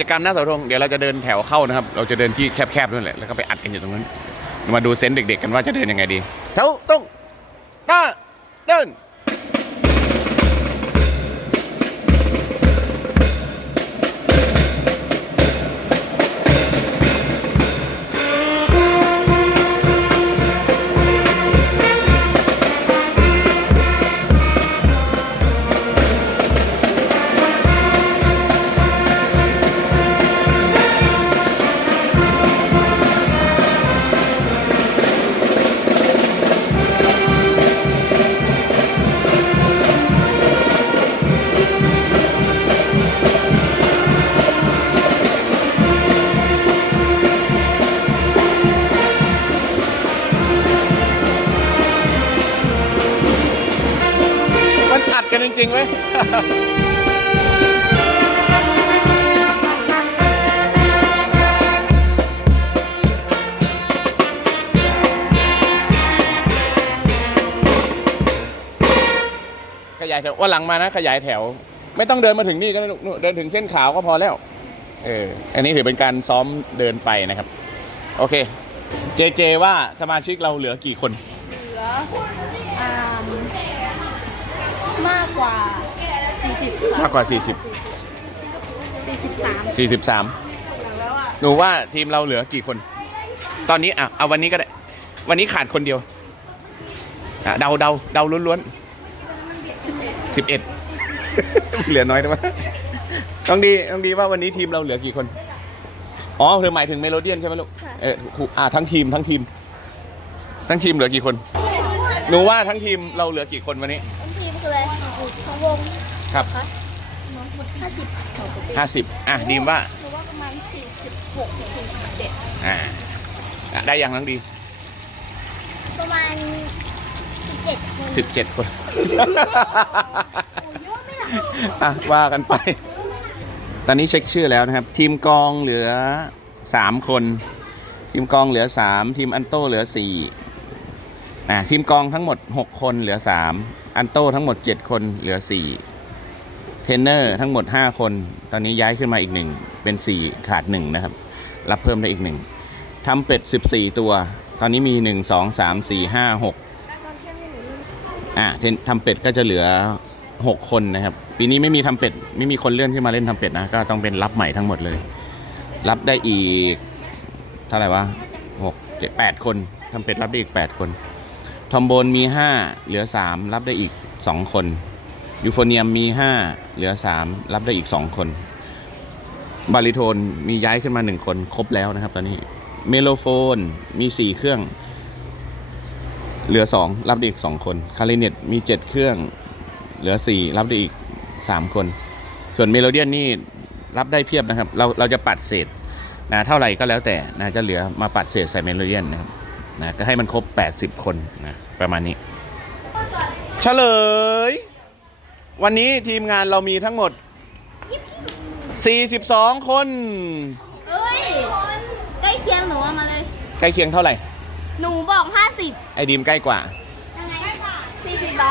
จกรรมหน้าเสาธงเดี๋ยวเราจะเดินแถวเข้านะครับ เราจะเดินที่แคบๆนั่นแหละแล้วก็ไปอัดกันอยู่ตรงนั้น มาดูเซนส์เด็กๆกันว่าจะเดินยังไงดีแถวตรงหน้าเดิน จริงๆไหมขยายแถววันหลังมานะ ขยายแถว ไม่ต้องเดินมาถึงนี่ก็ได้ลูกนู่นเดินถึงเส้นขาวก็พอแล้วเอออันนี้ถือเป็นการซ้อมเดินไปนะครับ โอเค เจเจว่าสมาชิกเราเหลือกี่คน เหลืออ่า มมากกว่า 40มากกว่า40 43 43 หนูว่าทีมเราเหลือกี่คน ตอนนี้อะเอาวันนี้ก็ได้ วันนี้ขาดคนเดียวอะเดาเดาเดาล้วนๆสิบเอ็ด เหลือน้อยนะวะต้องดีต้องดีว่าวันนี้ทีมเราเหลือกี่คน อ๋อเธอหมายถึงเมโลเดียนใช่ไหมลูกเออถูกอะทั้งทีมทั้งทีม ทั้งทีมเหลือกี่คน หนูว่าทั้งทีมเราเหลือกี่คนวันนี้ทั้งทีม คืออะไรทั้งวงครับ50ห้าสิบอะดีมว่าหรือว่าประมาณ46ถึง47อ่าอะได้ยังทั้งดี ประมาณ17คนสิบเจ็ดคนอะว่ากันไป ตอนนี้เช็คชื่อแล้วนะครับ ทีมกองเหลือสามคน ทีมกองเหลือสามทีมอันโต้เหลือสี่ อะทีมกองทั้งหมดหกคนเหลือสามอันโต้ทั้งหมดเจ็ดคนเหลือสี่เทรนเนอร์ทั้งหมดห้าคน ตอนนี้ย้ายขึ้นมาอีกหนึ่งเป็นสี่ขาดหนึ่งนะครับ รับเพิ่มได้อีกหนึ่งทำเป็ดสิบสี่ตัว ตอนนี้มีหนึ่งสองสามสี่ห้าหกอะเทนทำเป็ดก็จะเหลือ 6 คนนะครับ ปีนี้ไม่มีทำเป็ด ไม่มีคนเลื่อนขึ้นมาเล่นทำเป็ดนะ ก็ต้องเป็นรับใหม่ทั้งหมดเลย รับได้อีก เท่าไหร่วะหกเจ็ดแปดคนทำเป็ดรับได้อีก 8 คน ทอมโบนมี 5 เหลือ 3 รับได้อีก 2 คน ยูโฟเนียมมี 5 เหลือ 3 รับได้อีก 2 คน บาริโทนมีย้ายขึ้นมา 1 คน ครบแล้วนะครับตอนนี้ เมโลโฟนมี 4 เครื่อง เหลือ 2 รับได้อีก 2 คน คาริเนตมี 7 เครื่อง เหลือ 4 รับได้อีก 3 คน ส่วนเมโลเดียนนี่รับได้เพียบนะครับ เราเราจะปัดเศษนะเท่าไหร่ก็แล้วแต่นะจะเหลือมาปัดเศษใส่เมโลเดียนนะครับ นะก็ให้มันครบ 80 คนนะประมาณนี้ เฉลย วันนี้ทีมงานเรามีทั้งหมด 42 คน เอ้ยใกล้เคียงหนูเอามาเลย ใกล้เคียงเท่าไหร่ หนูบอก 50ไอดีมใกล้กว่า ยังไง40เหรอ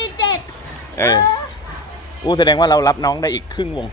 47เออ อู้แสดงว่าเรารับน้องได้อีกครึ่งวง